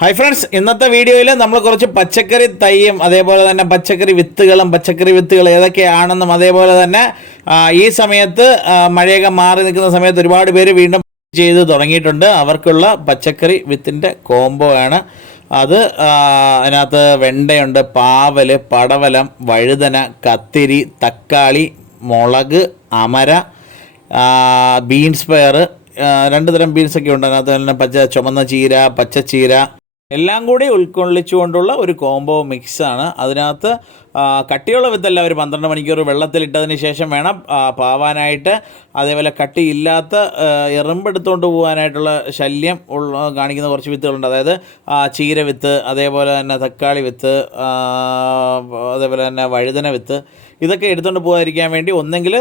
Hi friends, ഇന്നത്തെ വീഡിയോയിൽ നമ്മൾ കുറച്ച് പച്ചക്കറി തൈയും അതേപോലെ തന്നെ പച്ചക്കറി വിത്തുകൾ ഏതൊക്കെയാണെന്നും അതേപോലെ തന്നെ ഈ സമയത്ത് മഴയൊക്കെ മാറി നിൽക്കുന്ന സമയത്ത് ഒരുപാട് പേര് വീണ്ടും ചെയ്ത് തുടങ്ങിയിട്ടുണ്ട്. അവർക്കുള്ള പച്ചക്കറി വിത്തിൻ്റെ കോംബോ ആണ് അത്. അതിനകത്ത് വെണ്ടയുണ്ട്, പാവൽ, പടവലം, വഴുതന, കത്തിരി, തക്കാളി, മുളക്, അമര, ബീൻസ് പയർ, രണ്ട് തരം ബീൻസൊക്കെ ഉണ്ട്. അതിനകത്ത് തന്നെ ചുമന്ന ചീര, പച്ചച്ചീര എല്ലാം കൂടി ഉൾക്കൊള്ളിച്ചുകൊണ്ടുള്ള ഒരു കോംബോ മിക്സാണ്. അതിനകത്ത് കട്ടിയുള്ള വിത്തല്ല ഒരു 12 മണിക്കൂർ വെള്ളത്തിലിട്ടതിന് ശേഷം വേണം പാവാനായിട്ട്. അതേപോലെ കട്ടിയില്ലാത്ത എറുമ്പെടുത്തുകൊണ്ട് പോകാനായിട്ടുള്ള ശല്യം കാണിക്കുന്ന കുറച്ച് വിത്തുകളുണ്ട്. അതായത് ചീര വിത്ത്, അതേപോലെ തന്നെ തക്കാളി വിത്ത്, അതേപോലെ തന്നെ വഴുതന വിത്ത്, ഇതൊക്കെ എടുത്തുകൊണ്ട് പോകാതിരിക്കാൻ വേണ്ടി ഒന്നെങ്കിൽ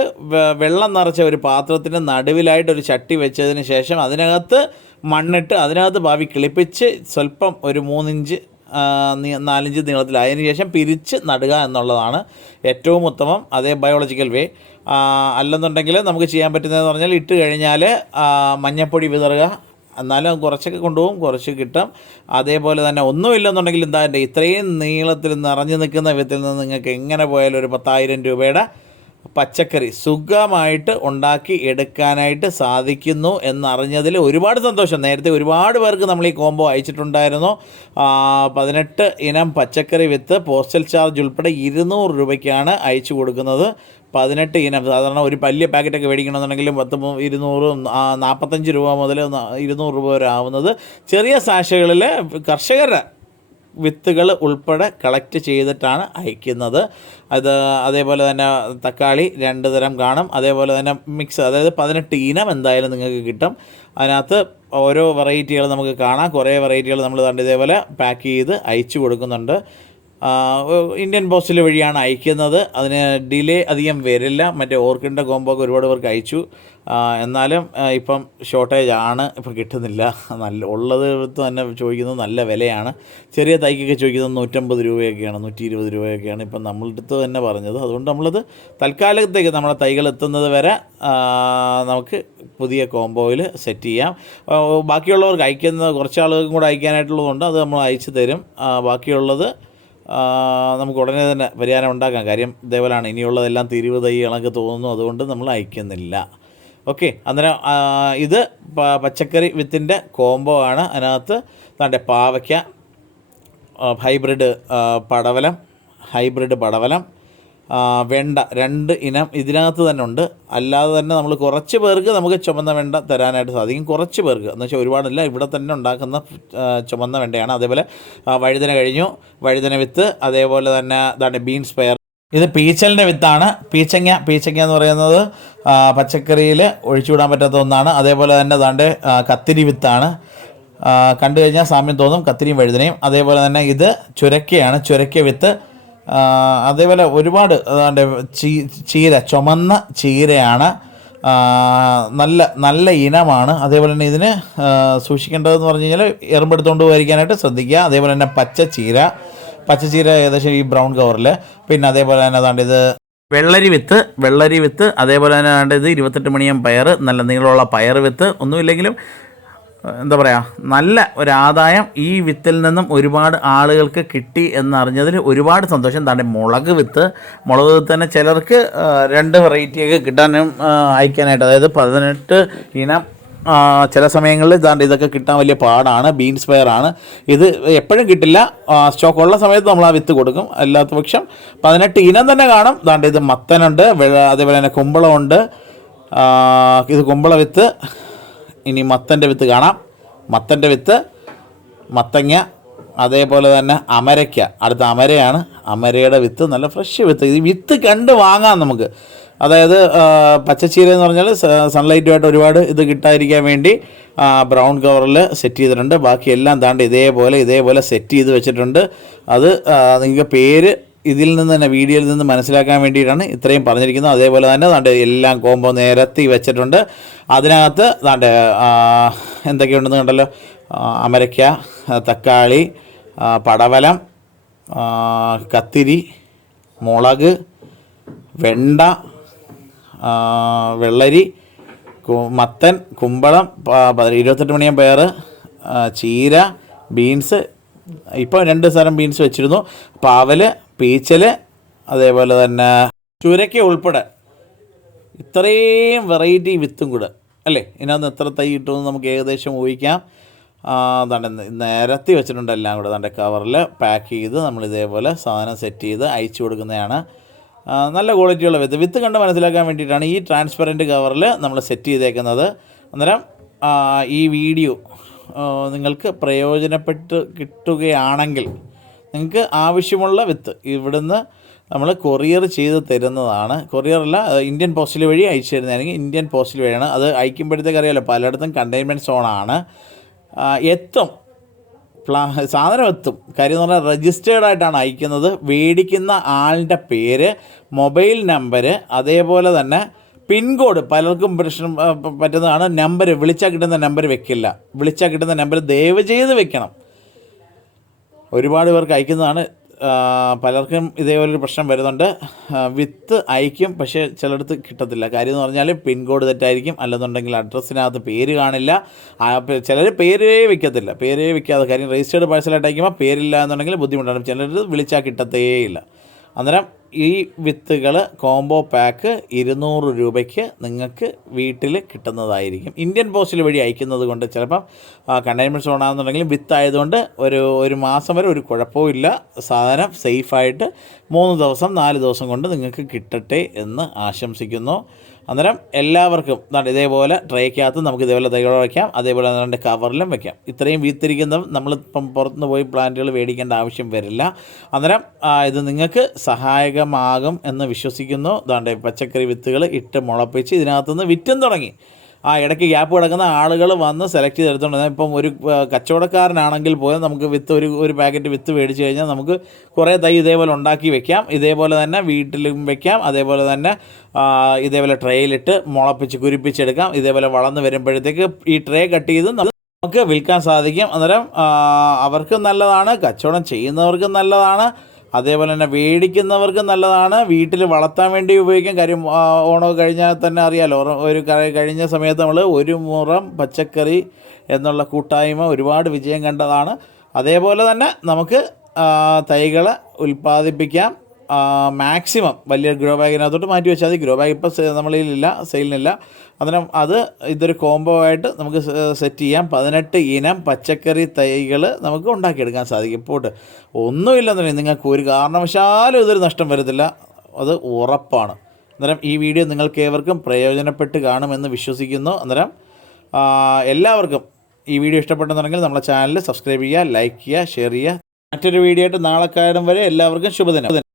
വെള്ളം നിറച്ച ഒരു പാത്രത്തിന് നടുവിലായിട്ടൊരു ചട്ടി വെച്ചതിന് ശേഷം അതിനകത്ത് മണ്ണിട്ട് അതിനകത്ത് ഭാവി കിളിപ്പിച്ച് സ്വല്പം ഒരു 3 ഇഞ്ച് 4 ഇഞ്ച് നീളത്തിലായതിനു ശേഷം പിരിച്ച് നടുക എന്നുള്ളതാണ് ഏറ്റവും ഉത്തമം. അതേ ബയോളജിക്കൽ വേ. അല്ലെന്നുണ്ടെങ്കിൽ നമുക്ക് ചെയ്യാൻ പറ്റുന്നതെന്ന് പറഞ്ഞാൽ ഇട്ട് കഴിഞ്ഞാൽ മഞ്ഞപ്പൊടി വിതറുക. എന്നാലും കുറച്ചൊക്കെ കൊണ്ടുപോകും, കുറച്ച് കിട്ടും. അതേപോലെ തന്നെ ഒന്നുമില്ലെന്നുണ്ടെങ്കിൽ എന്താ ഇത്രയും നീളത്തിൽ നിറഞ്ഞു നിൽക്കുന്ന വിത്തിൽ നിന്ന് നിങ്ങൾക്ക് എങ്ങനെ പോയാലും ഒരു 10,000 രൂപയുടെ പച്ചക്കറി സുഖമായിട്ട് ഉണ്ടാക്കി എടുക്കാനായിട്ട് സാധിക്കുന്നു എന്നറിഞ്ഞതിൽ ഒരുപാട് സന്തോഷം. നേരത്തെ ഒരുപാട് പേർക്ക് നമ്മൾ ഈ കോംബോ അയച്ചിട്ടുണ്ടായിരുന്നു. 18 ഇനം പച്ചക്കറി വിത്ത് പോസ്റ്റൽ ചാർജ് ഉൾപ്പെടെ 200 രൂപയ്ക്കാണ് അയച്ചു കൊടുക്കുന്നത്. 18 ഇനം. സാധാരണ ഒരു വലിയ പാക്കറ്റൊക്കെ മേടിക്കണമെന്നുണ്ടെങ്കിലും 45 രൂപ മുതൽ 200 രൂപ വരെ ആവുന്നത്. ചെറിയ സാഷകളിൽ കർഷകരുടെ വിത്തുകൾ ഉൾപ്പെടെ കളക്ട് ചെയ്തിട്ടാണ് അയക്കുന്നത്. അതേപോലെ തന്നെ തക്കാളി 2 തരം കാണും. അതേപോലെ തന്നെ മിക്സ്, അതായത് 18 ഇനം എന്തായാലും നിങ്ങൾക്ക് കിട്ടും. അതിനകത്ത് ഓരോ വെറൈറ്റികൾ നമുക്ക് കാണാം. കുറേ വെറൈറ്റികൾ നമ്മൾ ഇതേപോലെ പാക്ക് ചെയ്ത് അയച്ചു കൊടുക്കുന്നുണ്ട്. ഇന്ത്യൻ പോസ്റ്റൽ വഴിയാണ് അയക്കുന്നത്. അതിന് ഡിലേ അധികം വരില്ല. മറ്റേ ഓർക്കിഡിൻ്റെ കോംബോക്ക് ഒരുപാട് പേർക്ക് അയച്ചു. എന്നാലും ഇപ്പം ഷോർട്ടേജ് ആണ്, ഇപ്പം കിട്ടുന്നില്ല. ഉള്ളത് തന്നെ ചോദിക്കുന്നത് നല്ല വിലയാണ്. ചെറിയ തൈക്കൊക്കെ ചോദിക്കുന്നത് 150 രൂപയൊക്കെയാണ്, 120 രൂപയൊക്കെയാണ് ഇപ്പം നമ്മളുടെ അടുത്ത് തന്നെ പറഞ്ഞത്. അതുകൊണ്ട് നമ്മളത് തൽക്കാലത്തേക്ക് നമ്മളെ തൈകൾ എത്തുന്നത് വരെ നമുക്ക് പുതിയ കോംബോയിൽ സെറ്റ് ചെയ്യാം. ബാക്കിയുള്ളവർക്ക് അയക്കുന്നത് കുറച്ച് ആളുകൾക്കും കൂടെ അയക്കാനായിട്ടുള്ളതുകൊണ്ട് അത് നമ്മൾ അയച്ചു തരും. ബാക്കിയുള്ളത് നമുക്ക് ഉടനെ തന്നെ പരിഹാരം ഉണ്ടാക്കാം. കാര്യം ഇതേപോലെയാണ്, ഇനിയുള്ളതെല്ലാം തിരിവ് തൈ കണക്ക് തോന്നുന്നു. അതുകൊണ്ട് നമ്മൾ അയക്കുന്നില്ല. ഓക്കെ, അന്നേരം ഇത് പച്ചക്കറി വിത്തിൻ്റെ കോംബോ ആണ്. അതിനകത്ത് പാവയ്ക്ക, ഹൈബ്രിഡ് പടവലം, വെണ്ട 2 ഇനം ഇതിനകത്ത് തന്നെ ഉണ്ട്. അല്ലാതെ തന്നെ നമ്മൾ കുറച്ച് പേർക്ക് നമുക്ക് ചുമന്ന വെണ്ട തരാനായിട്ട് സാധിക്കും. കുറച്ച് പേർക്ക് എന്ന് വെച്ചാൽ ഒരുപാടില്ല, ഇവിടെ തന്നെ ഉണ്ടാക്കുന്ന ചുമന്ന വെണ്ടയാണ്. അതേപോലെ വഴുതന കഴിഞ്ഞു, വഴുതന വിത്ത്. അതേപോലെ തന്നെ ബീൻസ് പയർ. ഇത് പീച്ചലിൻ്റെ വിത്താണ്. പീച്ചങ്ങ എന്ന് പറയുന്നത് പച്ചക്കറിയിൽ ഒഴിച്ചുവിടാൻ പറ്റാത്ത ഒന്നാണ്. അതേപോലെ തന്നെ കത്തിരി വിത്താണ്. കണ്ടു കഴിഞ്ഞാൽ സാമ്യം തോന്നും, കത്തിരിയും വഴുതനയും. അതേപോലെ തന്നെ ഇത് ചുരക്ക വിത്ത്. അതേപോലെ ഒരുപാട് ചീര, ചുമന്ന ചീരയാണ്. നല്ല ഇനമാണ്. അതേപോലെ തന്നെ ഇതിന് സൂക്ഷിക്കേണ്ടതെന്ന് പറഞ്ഞു കഴിഞ്ഞാൽ എറുമ്പെടുത്തുകൊണ്ട് പോയിരിക്കാനായിട്ട് ശ്രദ്ധിക്കുക. അതേപോലെ തന്നെ പച്ചച്ചീര ഏകദേശം ഈ ബ്രൗൺ കവറിൽ. പിന്നെ അതേപോലെ തന്നെ ഇത് വെള്ളരി വിത്ത്. അതേപോലെ തന്നെ ഇത് 28 മണിയം പയർ, നല്ല നീളമുള്ള പയർ വിത്ത്. ഒന്നുമില്ലെങ്കിലും എന്താ പറയുക, നല്ല ഒരാദായം ഈ വിത്തിൽ നിന്നും ഒരുപാട് ആളുകൾക്ക് കിട്ടി എന്നറിഞ്ഞതിൽ ഒരുപാട് സന്തോഷം. മുളക് വിത്ത് തന്നെ ചിലർക്ക് 2 വെറൈറ്റിയൊക്കെ കിട്ടാനും അയക്കാനായിട്ട്, അതായത് 18 ഇനം ചില സമയങ്ങളിൽ ഇതൊക്കെ കിട്ടാൻ വലിയ പാടാണ്. ബീൻസ് പയറാണ്. ഇത് എപ്പോഴും കിട്ടില്ല. സ്റ്റോക്ക് ഉള്ള സമയത്ത് നമ്മൾ ആ വിത്ത് കൊടുക്കും. അല്ലാത്ത പക്ഷം 18 ഇനം തന്നെ കാണും. ഇത് മത്തനുണ്ട്, അതേപോലെ തന്നെ കുമ്പളമുണ്ട്. ഇത് കുമ്പള വിത്ത്. ഇനി മത്തൻ്റെ വിത്ത് കാണാം. മത്തങ്ങ. അതേപോലെ തന്നെ അമരയ്ക്ക. അടുത്ത അമരയാണ്. അമരയുടെ വിത്ത്, നല്ല ഫ്രഷ് വിത്ത്. ഈ വിത്ത് കണ്ട് വാങ്ങാം നമുക്ക്. അതായത് പച്ചച്ചീര എന്ന് പറഞ്ഞാൽ സൺലൈറ്റുമായിട്ട് ഒരുപാട് ഇത് കിട്ടാതിരിക്കാൻ വേണ്ടി ബ്രൗൺ കവറിൽ സെറ്റ് ചെയ്തിട്ടുണ്ട്. ബാക്കിയെല്ലാം ഇതേപോലെ സെറ്റ് ചെയ്ത് വെച്ചിട്ടുണ്ട്. അത് നിങ്ങൾക്ക് പേര് ഇതിൽ നിന്ന് തന്നെ വീഡിയോയിൽ നിന്ന് മനസ്സിലാക്കാൻ വേണ്ടിയിട്ടാണ് ഇത്രയും പറഞ്ഞിരിക്കുന്നത്. അതേപോലെ തന്നെ എല്ലാം കോംബോ നിരത്തി വെച്ചിട്ടുണ്ട്. അതിനകത്ത് എന്തൊക്കെയുണ്ടെന്ന് കണ്ടല്ലോ. അമരയ്ക്ക, തക്കാളി, പടവലം, കത്തിരി, മുളക്, വെണ്ട, വെള്ളരി, മത്തൻ, കുമ്പളം, 28 മണിയം പയർ, ചീര, ബീൻസ് ഇപ്പോൾ 2 തരം ബീൻസ് വെച്ചിരുന്നു. പാവൽ, പീച്ചൽ, അതേപോലെ തന്നെ ചുരക്ക ഉൾപ്പെടെ ഇത്രയും വെറൈറ്റി വിത്തും കൂടെ അല്ലേ. ഇതിനകത്ത് എത്ര തൈ കിട്ടുമെന്ന് നമുക്ക് ഏകദേശം ഊഹിക്കാം. അതാണ് നിരത്തി വെച്ചിട്ടുണ്ട് എല്ലാം കൂടെ. അതാണ്ട് കവറിൽ പാക്ക് ചെയ്ത് നമ്മൾ ഇതേപോലെ സാധനം സെറ്റ് ചെയ്ത് അയച്ചു കൊടുക്കുന്നതാണ്. നല്ല ക്വാളിറ്റിയുള്ള വിത്ത് കണ്ട് മനസ്സിലാക്കാൻ വേണ്ടിയിട്ടാണ് ഈ ട്രാൻസ്പെറൻറ്റ് കവറിൽ നമ്മൾ സെറ്റ് ചെയ്തേക്കുന്നത്. അന്നേരം ഈ വീഡിയോ നിങ്ങൾക്ക് പ്രയോജനപ്പെട്ട് കിട്ടുകയാണെങ്കിൽ നിങ്ങൾക്ക് ആവശ്യമുള്ള വിത്ത് ഇവിടുന്ന് നമ്മൾ കൊറിയർ ചെയ്ത് തരുന്നതാണ്. കൊറിയറല്ല, ഇന്ത്യൻ പോസ്റ്റൽ വഴി അയച്ചു തരുന്നതാണെങ്കിൽ ഇന്ത്യൻ പോസ്റ്റൽ വഴിയാണ്. അത് അയക്കുമ്പോഴത്തേക്ക് അറിയാമല്ലോ, പലയിടത്തും കണ്ടെയ്ൻമെൻറ്റ് സോണാണ്. എത്തും, സാധനം എത്തും. കാര്യം എന്ന് പറഞ്ഞാൽ രജിസ്റ്റേർഡ് ആയിട്ടാണ് അയക്കുന്നത്. മേടിക്കുന്ന ആളുടെ പേര്, മൊബൈൽ നമ്പർ, അതേപോലെ തന്നെ പിൻകോഡ്. പലർക്കും പ്രശ്നം പറ്റുന്നതാണ്, നമ്പർ വിളിച്ചാൽ കിട്ടുന്ന നമ്പർ വെക്കില്ല. വിളിച്ചാൽ കിട്ടുന്ന നമ്പർ ദയവ് ചെയ്ത് വെക്കണം. ഒരുപാട് പേർക്ക് അയക്കുന്നതാണ്. പലർക്കും ഇതേപോലൊരു പ്രശ്നം വരുന്നുണ്ട്. വിത്ത് അയക്കും, പക്ഷേ ചിലയിടത്ത് കിട്ടത്തില്ല. കാര്യം എന്ന് പറഞ്ഞാൽ പിൻകോഡ് തെറ്റായിരിക്കും, അല്ലെന്നുണ്ടെങ്കിൽ അഡ്രസ്സിനകത്ത് പേര് കാണില്ല. ചിലർ പേരേ വെക്കത്തില്ല. പേരേ വെക്കാതെ, കാര്യം രജിസ്റ്റേർഡ് പാഴ്സലായിട്ട് അയക്കുമ്പോൾ പേരില്ല എന്നുണ്ടെങ്കിൽ ബുദ്ധിമുട്ടാണ്. ചിലർ വിളിച്ചാൽ കിട്ടത്തേയില്ല. അന്നേരം ഈ വിത്തുകൾ കോംബോ പാക്ക് 200 രൂപയ്ക്ക് നിങ്ങൾക്ക് വീട്ടിൽ കിട്ടുന്നതായിരിക്കും. ഇന്ത്യൻ പോസ്റ്റൽ വഴി അയക്കുന്നത് കൊണ്ട് ചിലപ്പം കണ്ടെയ്ൻമെൻറ്റ് സോണാണെന്നുണ്ടെങ്കിലും വിത്ത് ആയതുകൊണ്ട് ഒരു മാസം വരെ ഒരു കുഴപ്പമില്ല. സാധനം സേഫായിട്ട് 3 ദിവസം 4 ദിവസം കൊണ്ട് നിങ്ങൾക്ക് കിട്ടട്ടെ എന്ന് ആശംസിക്കുന്നു. അന്നേരം എല്ലാവർക്കും ഇതേപോലെ ട്രേക്കകത്ത് നമുക്ക് ഇതേപോലെ തൈകൾ വയ്ക്കാം, അതേപോലെ തന്നെ കവറിലും വയ്ക്കാം. ഇത്രയും വീത്തിരിക്കുന്ന നമ്മളിപ്പം പുറത്തുനിന്ന് പോയി പ്ലാന്റുകൾ മേടിക്കേണ്ട ആവശ്യം വരില്ല. അന്നേരം ഇത് നിങ്ങൾക്ക് സഹായകമാകും എന്ന് വിശ്വസിക്കുന്നു. പച്ചക്കറി വിത്തുകൾ ഇട്ട് മുളപ്പിച്ച് ഇതിനകത്തുനിന്ന് വിറ്റും തുടങ്ങി. ഇടയ്ക്ക് ഗ്യാപ്പ് കിടക്കുന്ന ആളുകൾ വന്ന് സെലക്ട് ചെയ്തെടുത്തോണ്ട്, ഇപ്പം ഒരു കച്ചവടക്കാരനാണെങ്കിൽ പോലും നമുക്ക് വിത്ത് ഒരു പാക്കറ്റ് വിത്ത് മേടിച്ച് കഴിഞ്ഞാൽ നമുക്ക് കുറേ തൈ ഇതേപോലെ ഉണ്ടാക്കി വെക്കാം. ഇതേപോലെ തന്നെ വീട്ടിലും വെക്കാം. അതേപോലെ തന്നെ ഇതേപോലെ ട്രേയിലിട്ട് മുളപ്പിച്ച് കുരിപ്പിച്ചെടുക്കാം. ഇതേപോലെ വളർന്ന് വരുമ്പോഴത്തേക്ക് ഈ ട്രേ കട്ട് ചെയ്ത് നമുക്ക് വിൽക്കാൻ സാധിക്കും. അന്നേരം അവർക്കും നല്ലതാണ്, കച്ചവടം ചെയ്യുന്നവർക്കും നല്ലതാണ്, അതേപോലെ തന്നെ മേടിക്കുന്നവർക്കും നല്ലതാണ്. വീട്ടിൽ വളർത്താൻ വേണ്ടി ഉപയോഗിക്കാം. കാര്യം ഓണം കഴിഞ്ഞാൽ തന്നെ അറിയാമല്ലോ, കഴിഞ്ഞ സമയത്ത് നമ്മൾ ഒരു മുറം പച്ചക്കറി എന്നുള്ള കൂട്ടായ്മ ഒരുപാട് വിജയം കണ്ടതാണ്. അതേപോലെ തന്നെ നമുക്ക് തൈകൾ ഉൽപ്പാദിപ്പിക്കാം. മാക്സിമം വലിയ ഗ്രോ ബാഗിനകത്തോട്ട് മാറ്റി വെച്ചാൽ മതി. ഗ്രോ ബാഗ് ഇപ്പോൾ നമ്മളിലില്ല, സെയിലിനില്ല. അന്നേരം ഇതൊരു കോംബോ ആയിട്ട് നമുക്ക് സെറ്റ് ചെയ്യാം. 18 ഇനം പച്ചക്കറി തൈകൾ നമുക്ക് ഉണ്ടാക്കിയെടുക്കാൻ സാധിക്കും. പോട്ട് ഒന്നുമില്ലെന്നുണ്ടെങ്കിൽ നിങ്ങൾക്ക് ഒരു കാരണവശാലും ഇതൊരു നഷ്ടം വരത്തില്ല, അത് ഉറപ്പാണ്. അന്നേരം ഈ വീഡിയോ നിങ്ങൾക്ക് ഏവർക്കും പ്രയോജനപ്പെട്ട് കാണുമെന്ന് വിശ്വസിക്കുന്നു. അന്നേരം എല്ലാവർക്കും ഈ വീഡിയോ ഇഷ്ടപ്പെട്ടെന്നുണ്ടെങ്കിൽ നമ്മളെ ചാനൽ സബ്സ്ക്രൈബ് ചെയ്യുക, ലൈക്ക് ചെയ്യുക, ഷെയർ ചെയ്യുക. മറ്റൊരു വീഡിയോ ആയിട്ട് നാളെ കാണും വരെ എല്ലാവർക്കും ശുഭദിനം.